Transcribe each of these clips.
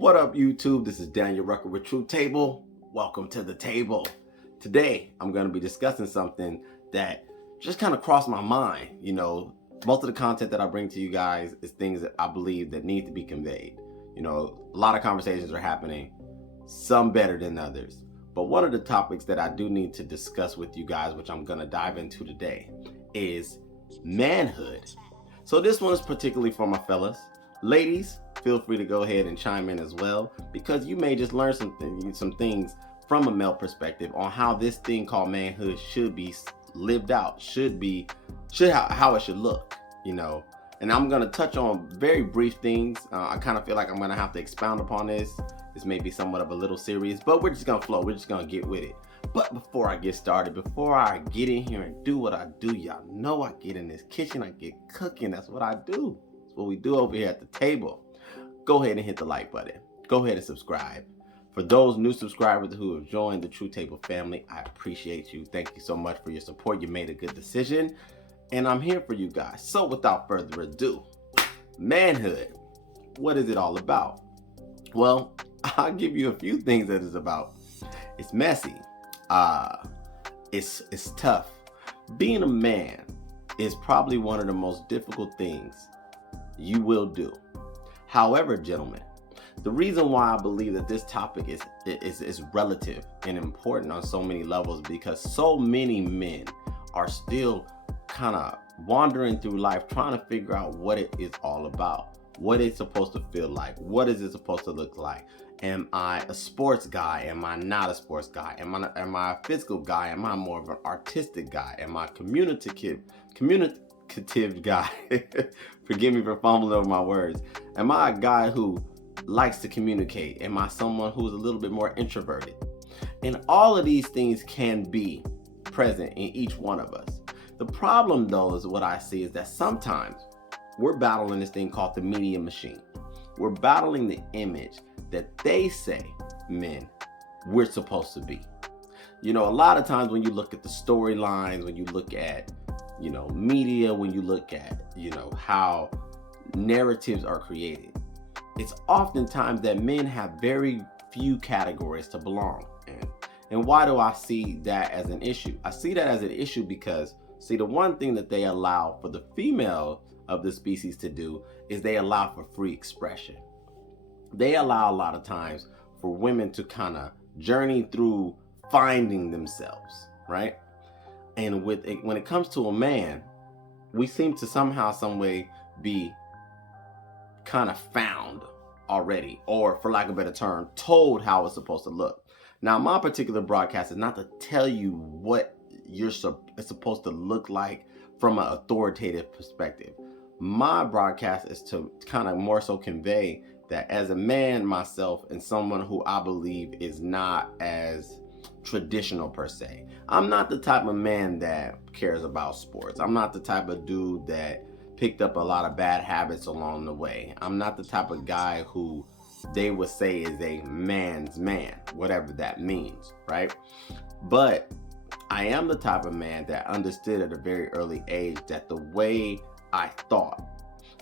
What up, YouTube? This is Daniel Rucker with True Table. Welcome to the table. Today, I'm going to be discussing something that just kind of crossed my mind. Most of the content that I bring to you guys is things that I believe that need to be conveyed. A lot of conversations are happening, some better than others. But one of the topics that I do need to discuss with you guys, which I'm going to dive into today, is manhood. So this one is particularly for my fellas. Ladies, feel free to go ahead and chime in as well, because you may just learn some things from a male perspective on how this thing called manhood should be lived out, how it should look, And I'm going to touch on very brief things. I kind of feel like I'm going to have to expound upon this. This may be somewhat of a little serious, but we're just going to flow. We're just going to get with it. But before I get started, before I get in here and do what I do, y'all know I get in this kitchen, I get cooking. That's what I do. That's what we do over here at the table. Go ahead and hit the like button. Go ahead and subscribe. For those new subscribers who have joined the True Table family, I appreciate you. Thank you so much for your support. You made a good decision, and I'm here for you guys. So without further ado, manhood. What is it all about? Well, I'll give you a few things that it's about. It's messy. It's tough. Being a man is probably one of the most difficult things you will do. However, gentlemen, the reason why I believe that this topic is relative and important on so many levels, because so many men are still kind of wandering through life trying to figure out what it is all about, what it's supposed to feel like, what is it supposed to look like. Am I a sports guy? Am I not a sports guy? Am I a physical guy? Am I more of an artistic guy? Am I communicative guy? Forgive me for fumbling over my words. Am I a guy who likes to communicate? Am I someone who's a little bit more introverted? And all of these things can be present in each one of us. The problem, though, is what I see is that sometimes we're battling this thing called the media machine. We're battling the image that they say, men, we're supposed to be. A lot of times when you look at the storylines, when you look at, media, when you look at, how narratives are created, it's oftentimes that men have very few categories to belong in. And why do I see that as an issue? I see that as an issue because, the one thing that they allow for the female of the species to do is they allow for free expression. They allow a lot of times for women to kind of journey through finding themselves, right? And when it comes to a man, we seem to somehow, some way be kind of found already, or for lack of a better term, told how it's supposed to look. Now, my particular broadcast is not to tell you what it's supposed to look like from an authoritative perspective. My broadcast is to kind of more so convey that as a man myself, and someone who I believe is not as traditional per se, I'm not the type of man that cares about sports. I'm not the type of dude that picked up a lot of bad habits along the way. I'm not the type of guy who they would say is a man's man, whatever that means, right? But I am the type of man that understood at a very early age that the way I thought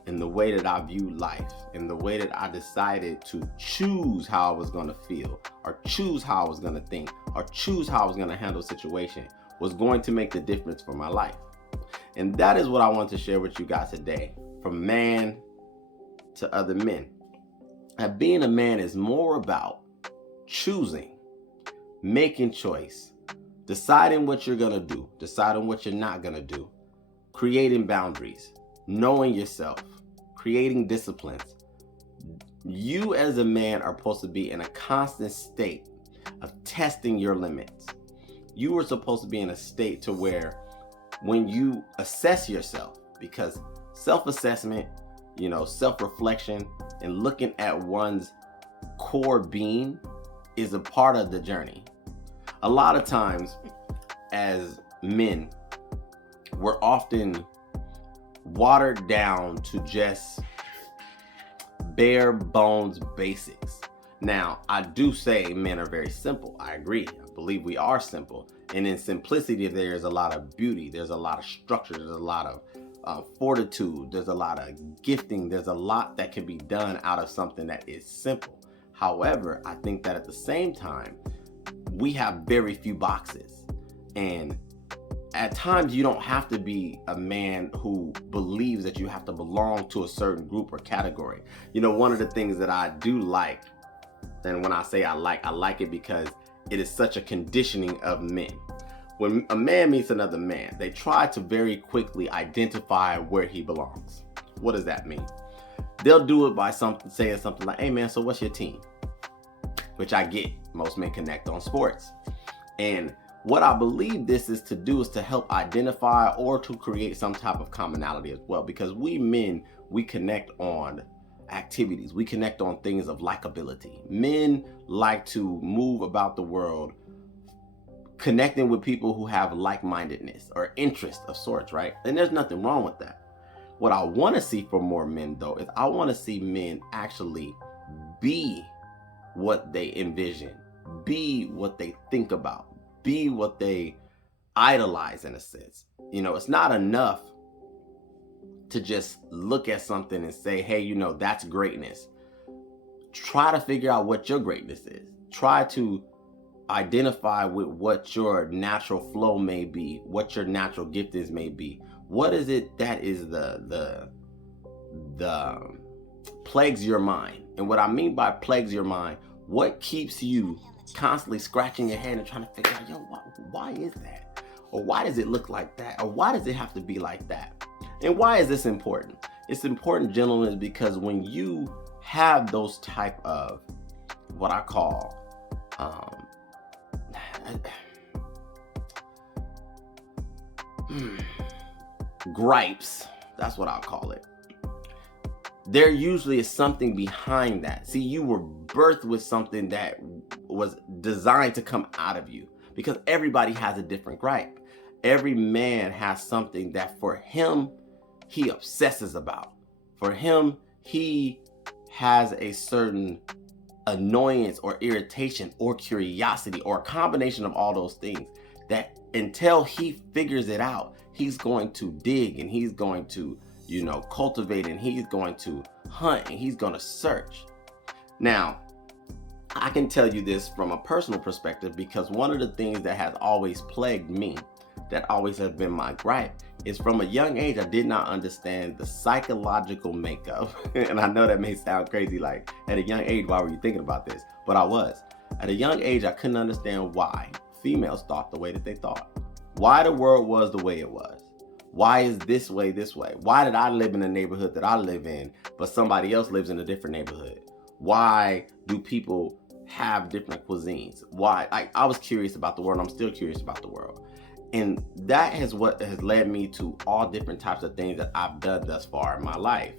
and the way that I viewed life and the way that I decided to choose how I was going to feel, or choose how I was going to think, or choose how I was going to handle a situation was going to make the difference for my life. And that is what I want to share with you guys today, from man to other men. That being a man is more about choosing, making choice, deciding what you're going to do, deciding what you're not going to do, creating boundaries, knowing yourself, creating disciplines. You as a man are supposed to be in a constant state of testing your limits. You are supposed to be in a state to where when you assess yourself, because self-assessment, self-reflection and looking at one's core being is a part of the journey. A lot of times as men, we're often watered down to just bare bones basics. Now, I do say men are very simple. I agree. I believe we are simple. And in simplicity, there's a lot of beauty. There's a lot of structure. There's a lot of fortitude. There's a lot of gifting. There's a lot that can be done out of something that is simple. However, I think that at the same time, we have very few boxes. And at times, you don't have to be a man who believes that you have to belong to a certain group or category. One of the things that I do like, and when I say I like it because it is such a conditioning of men. When a man meets another man, they try to very quickly identify where he belongs. What does that mean? They'll do it by saying something like, "Hey man, so what's your team?" Which I get. Most men connect on sports. And what I believe this is to do is to help identify or to create some type of commonality as well. Because we men, we connect on activities. We connect on things of likability. Men like to move about the world connecting with people who have like-mindedness or interest of sorts, right? And there's nothing wrong with that. What I want to see for more men, though, is I want to see men actually be what they envision, be what they think about, be what they idolize in a sense. It's not enough to just look at something and say, "Hey, that's greatness." Try to figure out what your greatness is. Try to identify with what your natural flow may be, what your natural giftings may be. What is it that is the plagues your mind? And what I mean by plagues your mind, what keeps you constantly scratching your head and trying to figure out, why is that? Or why does it look like that? Or why does it have to be like that? And why is this important? It's important, gentlemen, because when you have those type of what I call gripes, that's what I'll call it. There usually is something behind that. See, you were birthed with something that was designed to come out of you, because everybody has a different gripe. Every man has something that for him, he obsesses about. For him, he has a certain annoyance or irritation or curiosity or a combination of all those things that until he figures it out, he's going to dig and he's going to, cultivate, and he's going to hunt and he's going to search. Now, I can tell you this from a personal perspective, because one of the things that has always plagued me, that always has been my gripe, is from a young age, I did not understand the psychological makeup. And I know that may sound crazy, like at a young age, why were you thinking about this? But I was. At a young age, I couldn't understand why females thought the way that they thought. Why the world was the way it was. Why is this way this way? Why did I live in the neighborhood that I live in, but somebody else lives in a different neighborhood? Why do people have different cuisines? Why? I was curious about the world. I'm still curious about the world. And that is what has led me to all different types of things that I've done thus far in my life.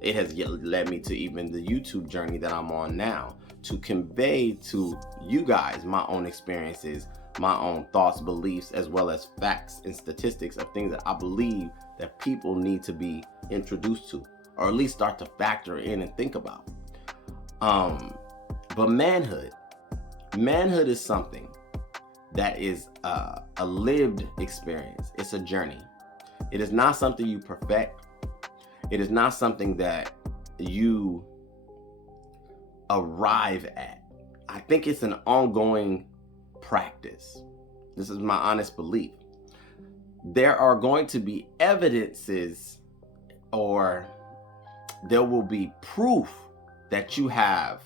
It has led me to even the YouTube journey that I'm on now, to convey to you guys my own experiences, my own thoughts, beliefs, as well as facts and statistics of things that I believe that people need to be introduced to, or at least start to factor in and think about. But manhood is something that is a lived experience. It's a journey. It is not something you perfect. It is not something that you arrive at. I think it's an ongoing practice. This is my honest belief. There are going to be evidences, or there will be proof that you have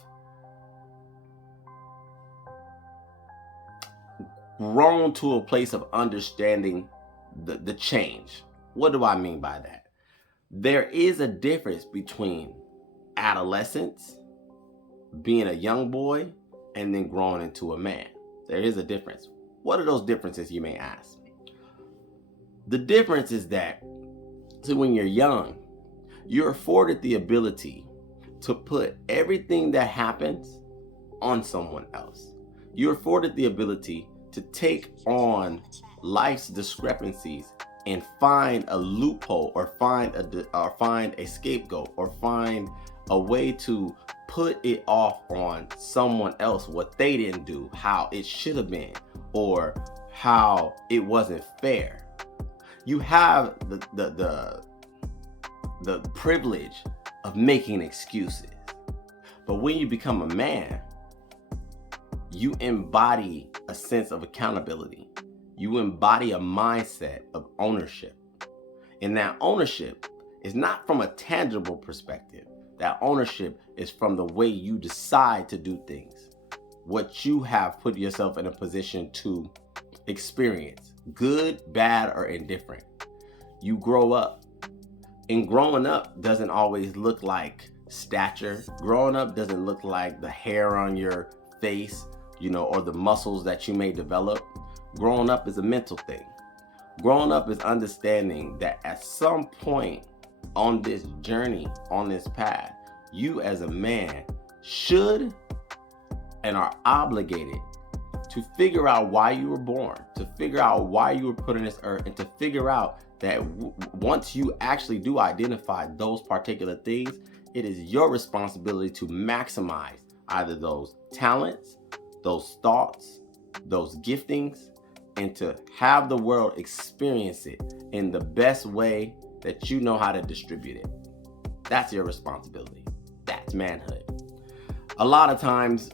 grown to a place of understanding the change. What do I mean by that? There is a difference between adolescence, being a young boy, and then growing into a man. There is a difference. What are those differences, you may ask? The difference is that, see, when you're young, you're afforded the ability to put everything that happens on someone else. You're afforded the ability to take on life's discrepancies and find a loophole, or find a scapegoat, or find a way to put it off on someone else, what they didn't do, how it should have been, or how it wasn't fair. You have the privilege of making excuses. But when you become a man, you embody a sense of accountability. You embody a mindset of ownership. And that ownership is not from a tangible perspective. That ownership is from the way you decide to do things, what you have put yourself in a position to experience, good, bad, or indifferent. You grow up, and growing up doesn't always look like stature. Growing up doesn't look like the hair on your face, or the muscles that you may develop. Growing up is a mental thing. Growing up is understanding that at some point on this journey, on this path, you as a man should and are obligated to figure out why you were born, to figure out why you were put on this earth, and to figure out that once you actually do identify those particular things, it is your responsibility to maximize either those talents, those thoughts, those giftings, and to have the world experience it in the best way that you know how to distribute it. That's your responsibility. That's manhood. A lot of times,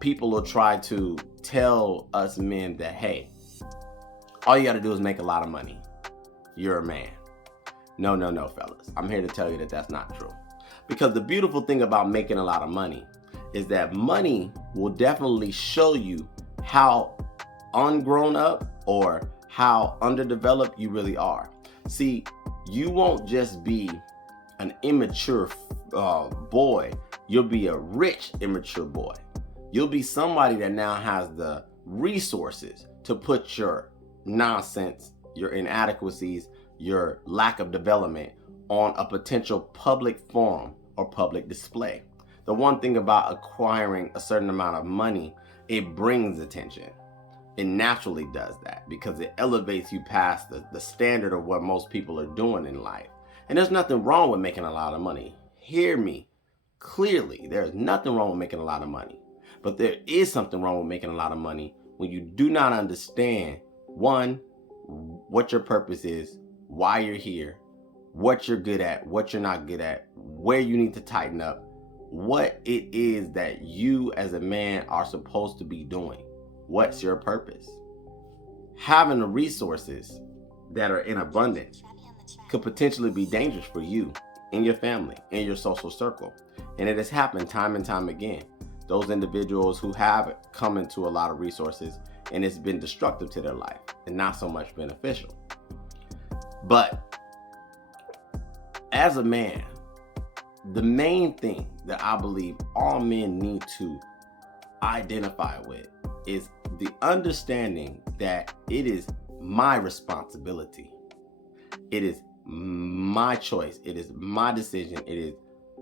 people will try to tell us men that, hey, all you got to do is make a lot of money. You're a man. No, fellas. I'm here to tell you that that's not true. Because the beautiful thing about making a lot of money is that money will definitely show you how ungrown up or how underdeveloped you really are. See, you won't just be an immature boy. You'll be a rich, immature boy. You'll be somebody that now has the resources to put your nonsense, your inadequacies, your lack of development on a potential public forum or public display. The one thing about acquiring a certain amount of money, it brings attention. It naturally does that because it elevates you past the standard of what most people are doing in life. And there's nothing wrong with making a lot of money. Hear me clearly. There's nothing wrong with making a lot of money. But there is something wrong with making a lot of money when you do not understand, one, what your purpose is, why you're here, what you're good at, what you're not good at, where you need to tighten up, what it is that you as a man are supposed to be doing. What's your purpose? Having the resources that are in abundance could potentially be dangerous for you and your family and your social circle. And it has happened time and time again. Those individuals who have come into a lot of resources and it's been destructive to their life and not so much beneficial. But as a man, the main thing that I believe all men need to identify with is the understanding that it is my responsibility. It is my choice. It is my decision. It is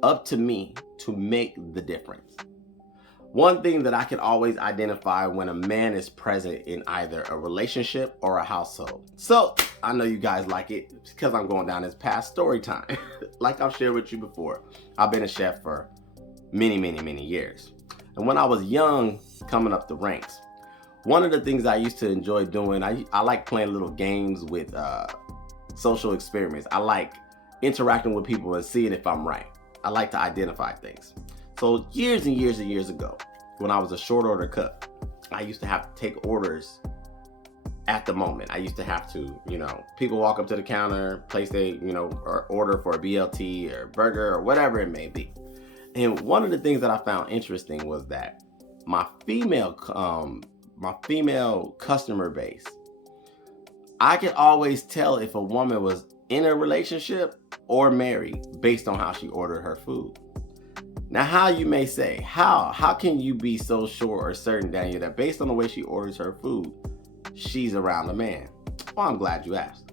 up to me to make the difference. One thing that I can always identify when a man is present in either a relationship or a household. So I know you guys like it because I'm going down this past story time. Like I've shared with you before, I've been a chef for many years. And when I was young, coming up the ranks, one of the things I used to enjoy doing, I like playing little games with social experiments. I like interacting with people and seeing if I'm right. I like to identify things. So years and years ago, when I was a short order cook, I used to have to take orders at the moment. I used to have to, people walk up to the counter, place or order for a BLT or burger or whatever it may be. And one of the things that I found interesting was that my female customer base, I could always tell if a woman was in a relationship or married based on how she ordered her food. Now, how you may say, how can you be so sure or certain, Daniel, that based on the way she orders her food, she's around a man? Well, I'm glad you asked.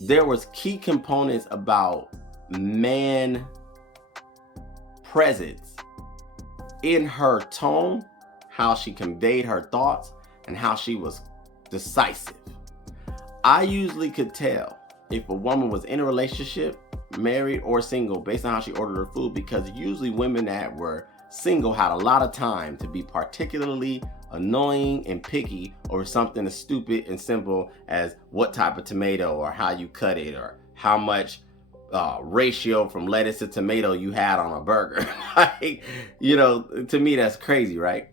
There was key components about man presence in her tone, how she conveyed her thoughts, and how she was decisive. I usually could tell if a woman was in a relationship, married or single, based on how she ordered her food, because usually women that were single had a lot of time to be particularly annoying and picky over something as stupid and simple as what type of tomato or how you cut it or how much ratio from lettuce to tomato you had on a burger. Like, to me, that's crazy, right?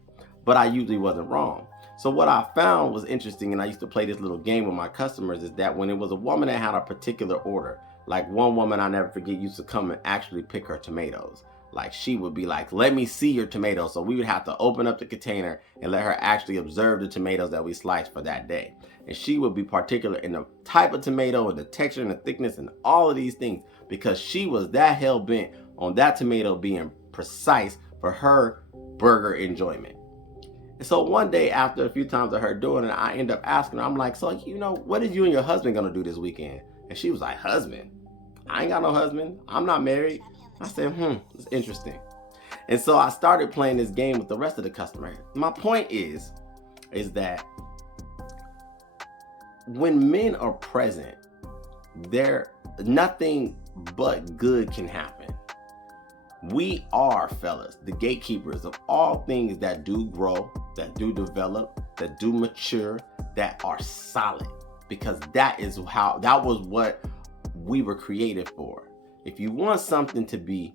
But I usually wasn't wrong. So what I found was interesting, and I used to play this little game with my customers, is that when it was a woman that had a particular order, like one woman I never forget used to come and actually pick her tomatoes. Like, she would be like, let me see your tomatoes. So we would have to open up the container and let her actually observe the tomatoes that we sliced for that day. And she would be particular in the type of tomato and the texture and the thickness and all of these things, because she was that hell bent on that tomato being precise for her burger enjoyment. And so one day, after a few times of her doing it, I end up asking her, I'm like, so, what is you and your husband gonna do this weekend? And she was like, husband? I ain't got no husband. I'm not married. I said, it's interesting. And so I started playing this game with the rest of the customers. My point is that when men are present, nothing but good can happen. We are, fellas, the gatekeepers of all things that do grow, that do develop, that do mature, that are solid. Because that was what we were created for. If you want something to be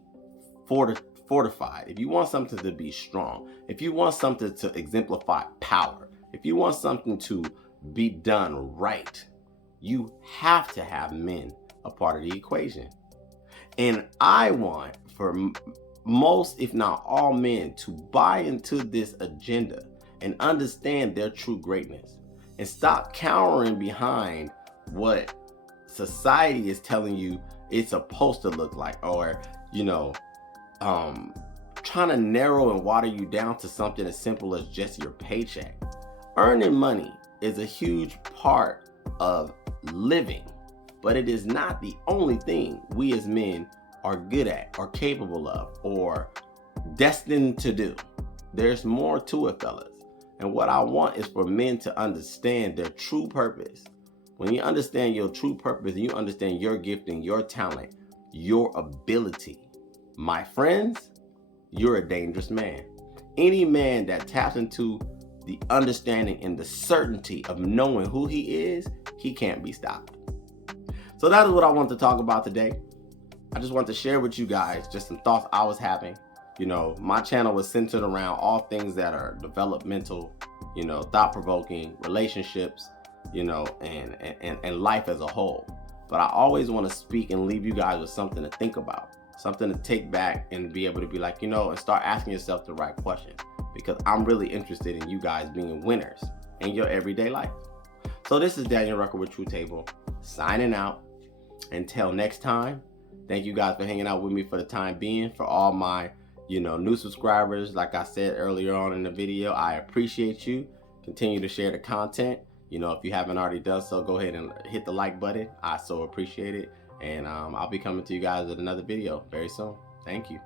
fortified, if you want something to be strong, if you want something to exemplify power, if you want something to be done right, you have to have men a part of the equation. And I want for most, if not all men, to buy into this agenda and understand their true greatness and stop cowering behind what society is telling you it's supposed to look like, or trying to narrow and water you down to something as simple as just your paycheck. Earning money is a huge part of living, but it is not the only thing we as men are good at or capable of or destined to do. There's more to it, fellas. And what I want is for men to understand their true purpose. When you understand your true purpose and you understand your gifting, your talent, your ability, my friends, you're a dangerous man. Any man that taps into the understanding and the certainty of knowing who he is, he can't be stopped. So that is what I want to talk about today. I just want to share with you guys just some thoughts I was having. My channel was centered around all things that are developmental, thought-provoking, relationships, and life as a whole. But I always want to speak and leave you guys with something to think about, something to take back and be able to be like, and start asking yourself the right questions, because I'm really interested in you guys being winners in your everyday life. So this is Daniel Rucker with True Table, signing out. Until next time, thank you guys for hanging out with me for the time being. For all my, new subscribers, like I said earlier on in the video, I appreciate you. Continue to share the content. If you haven't already done so, go ahead and hit the like button. I so appreciate it. And I'll be coming to you guys with another video very soon. Thank you.